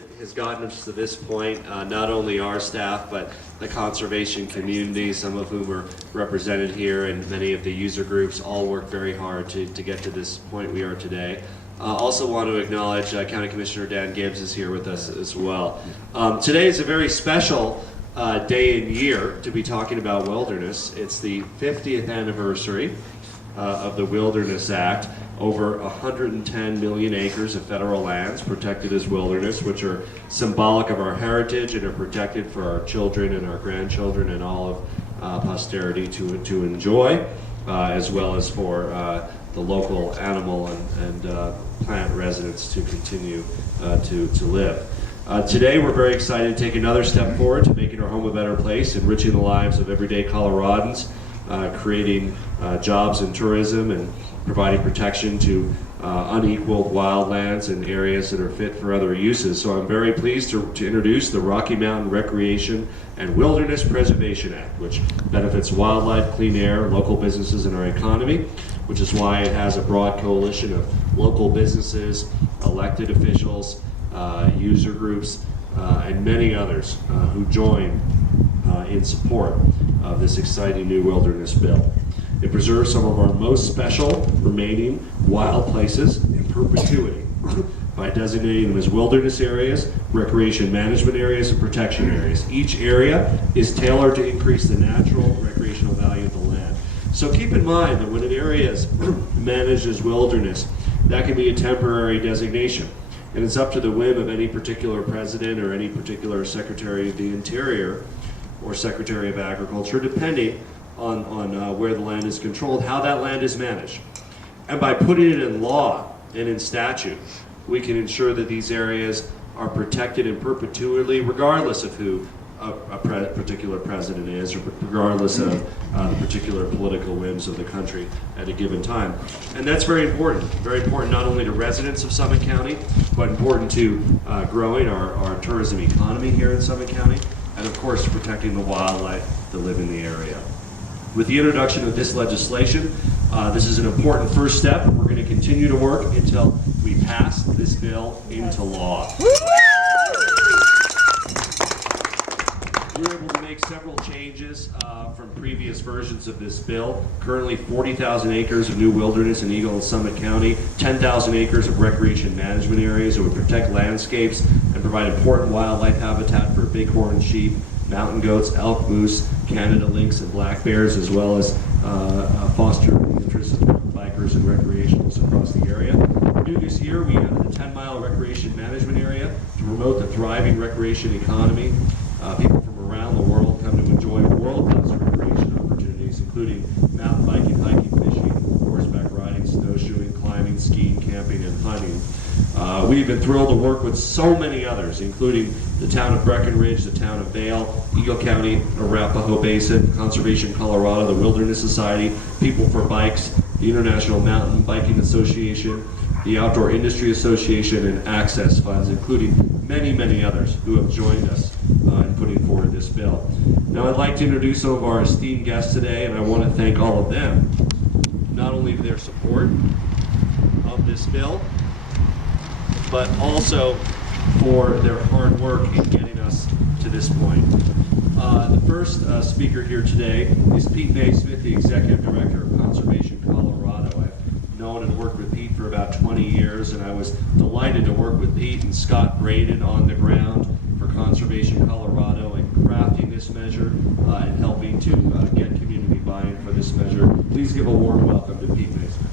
that has gotten us to this point, not only our staff, but the conservation community, some of whom are represented here, and many of the user groups all work very hard to get to this point we are today. Also want to acknowledge County Commissioner Dan Gibbs is here with us as well. Today is a very special day and year to be talking about wilderness. It's the 50th anniversary of the Wilderness Act. Over 110 million acres of federal lands protected as wilderness, which are symbolic of our heritage and are protected for our children and our grandchildren and all of posterity to enjoy, as well as for the local animal and plant residents to continue to live. Today we're very excited to take another step forward to making our home a better place, enriching the lives of everyday Coloradans, creating jobs in tourism and providing protection to unequaled wildlands and areas that are fit for other uses. So I'm very pleased to introduce the Rocky Mountain Recreation and Wilderness Preservation Act, which benefits wildlife, clean air, local businesses, and our economy, which is why it has a broad coalition of local businesses, elected officials, user groups, and many others who join in support of this exciting new wilderness bill. It preserves some of our most special remaining wild places in perpetuity by designating them as wilderness areas, recreation management areas, and protection areas. Each area is tailored to increase the natural recreational value of the land. So keep in mind that when an area is managed as wilderness, that can be a temporary designation. And it's up to the whim of any particular president or any particular Secretary of the Interior or Secretary of Agriculture, depending on where the land is controlled, how that land is managed. And by putting it in law and in statute, we can ensure that these areas are protected in perpetuity, regardless of who a particular president is, or regardless of the particular political whims of the country at a given time. And that's very important not only to residents of Summit County, but important to growing our tourism economy here in Summit County, and of course protecting the wildlife that live in the area. With the introduction of this legislation, this is an important first step. We're going to continue to work until we pass this bill into law. We were able to make several changes from previous versions of this bill. Currently 40,000 acres of new wilderness in Eagle and Summit County, 10,000 acres of recreation management areas that would protect landscapes and provide important wildlife habitat for bighorn sheep, mountain goats, elk, moose, Canada lynx, and black bears, as well as foster the interests of bikers and recreationals across the area. New this year, we have the 10-mile recreation management area to promote the thriving recreation economy. People from around the world come to enjoy world-class recreation opportunities, including mountain biking, hiking, fishing, horseback riding, snowshoeing, climbing, skiing, camping, and hunting. We've been thrilled to work with so many others, including the town of Breckenridge, the town of Vail, Eagle County, Arapahoe Basin, Conservation Colorado, the Wilderness Society, People for Bikes, the International Mountain Biking Association, the Outdoor Industry Association, and Access Funds, including many, many others who have joined us in putting forward this bill. Now I'd like to introduce some of our esteemed guests today, and I want to thank all of them, not only for their support of this bill, but also for their hard work in getting us to this point. The first speaker here today is Pete Naismith, the Executive Director of Conservation Colorado. I've known and worked with Pete for about 20 years, and I was delighted to work with Pete and Scott Braden on the ground for Conservation Colorado in crafting this measure and helping to get community buy-in for this measure. Please give a warm welcome to Pete Naismith.